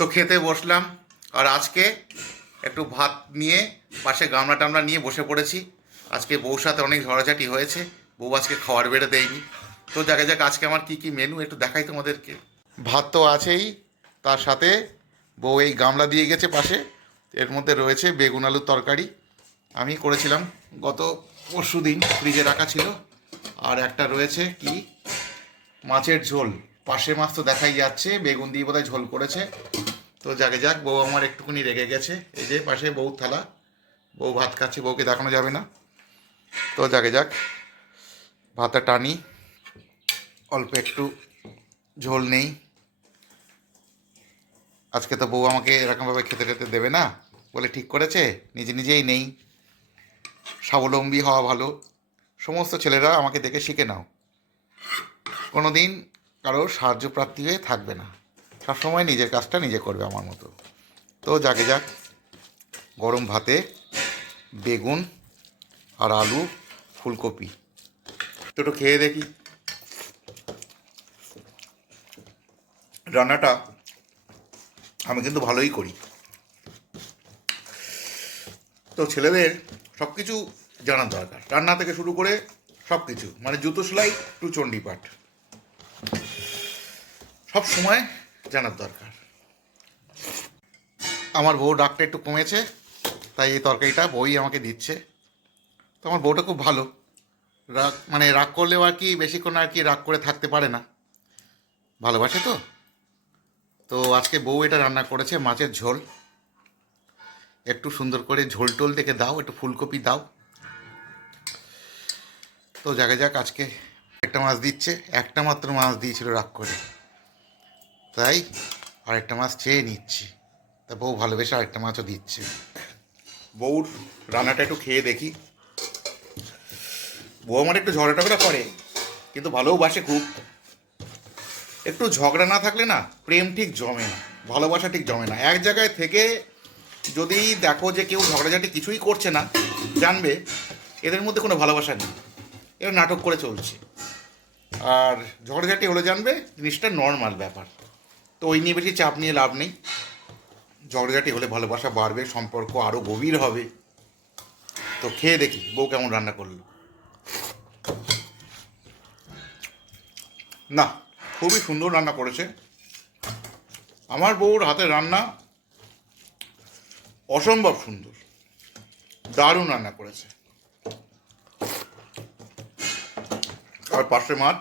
তো খেতে বসলাম। আর আজকে একটু ভাত নিয়ে পাশে গামলা টামলা নিয়ে বসে পড়েছি। আজকে বউর সাথে অনেক ঝগড়াঝাটি হয়েছে, বউ আজকে খাবার বেড়ে দেয়নি। তো যাকে যাক আজকে আমার কি কি মেনু একটু দেখাই তোমাদেরকে। ভাত তো আছেই, তার সাথে বউ এই গামলা দিয়ে গেছে পাশে, এর মধ্যে রয়েছে বেগুন আলুর তরকারি। আমি করেছিলাম গত পরশু দিন, ফ্রিজে রাখা ছিল। আর একটা রয়েছে কি মাছের ঝোল, পাশে মাছ তো দেখাই যাচ্ছে, বেগুন দিয়ে বোধহয় ঝোল করেছে। তো যাকে যাক বউ আমার একটুখানি রেগে গেছে, এই যে পাশে বউ থালা, বউ ভাত খাচ্ছে, বউকে দেখানো যাবে না। তো যাকে যাক ভাতটা টানি, অল্প একটু ঝোল নেই। আজকে তো বউ আমাকে এরকমভাবে খেতে খেতে দেবে না বলে ঠিক করেছে, নিজে নিজেই নেই। স্বাবলম্বী হওয়া ভালো, সমস্ত ছেলেরা আমাকে দেখে শিখে নাও। কোনো দিন কারোর সাহায্য প্রার্থী হয়ে থাকবে না, সবসময় নিজের কাজটা নিজে করবে আমার মতো। তো যাকে যাক গরম ভাতে বেগুন আর আলু ফুলকপি, তো একটু খেয়ে দেখি। রান্নাটা আমি কিন্তু ভালোই করি। তো ছেলেদের সব কিছু জানার দরকার, রান্না থেকে শুরু করে সব কিছু, মানে জুতো সেলাই টু চণ্ডীপাঠ, সব সময় জানার দরকার। আমার বউ রাগটা একটু কমেছে, তাই এই তরকারিটা বউই আমাকে দিচ্ছে। তো আমার বউটা খুব ভালো, রাগ মানে রাগ করলেও আর কি বেশিক্ষণ আর কি রাগ করে থাকতে পারে না, ভালোবাসে তো। তো আজকে বউ এটা রান্না করেছে মাছের ঝোল, একটু সুন্দর করে ঝোল টোল থেকে দাও, একটু ফুলকপি দাও। তো যাকে যাক আজকে একটা মাছ দিচ্ছে, একটা মাত্র মাছ দিয়েছিল রাগ করে, তাই আরেকটা মাছ চেয়ে নিচ্ছি। তা বউ ভালোবেসে আরেকটা মাছও দিচ্ছে। বউর রান্নাটা একটু খেয়ে দেখি। বউ আমার একটু ঝগড়া টগড়া করে, কিন্তু ভালোবাসে খুব। একটু ঝগড়া না থাকলে না প্রেম ঠিক জমে না, ভালোবাসা ঠিক জমে না। এক জায়গায় থেকে যদি দেখো যে কেউ ঝগড়াঝাটি কিছুই করছে না, জানবে এদের মধ্যে কোনো ভালোবাসা নেই, এরা নাটক করে চলছে। আর ঝগড়াঝাটি হলে জানবে জিনিসটা নর্মাল ব্যাপার। তো ওই নিয়ে বেশি চাপ নিয়ে লাভ নেই। ঝগড়াঝাটি হলে ভালোবাসা বাড়বে, সম্পর্ক আরও গভীর হবে। তো খেয়ে দেখি বউ কেমন রান্না করলো। না, খুবই সুন্দর রান্না করেছে আমার বউর হাতের রান্না, অসম্ভব সুন্দর, দারুণ রান্না করেছে। আর পাশে মাছ,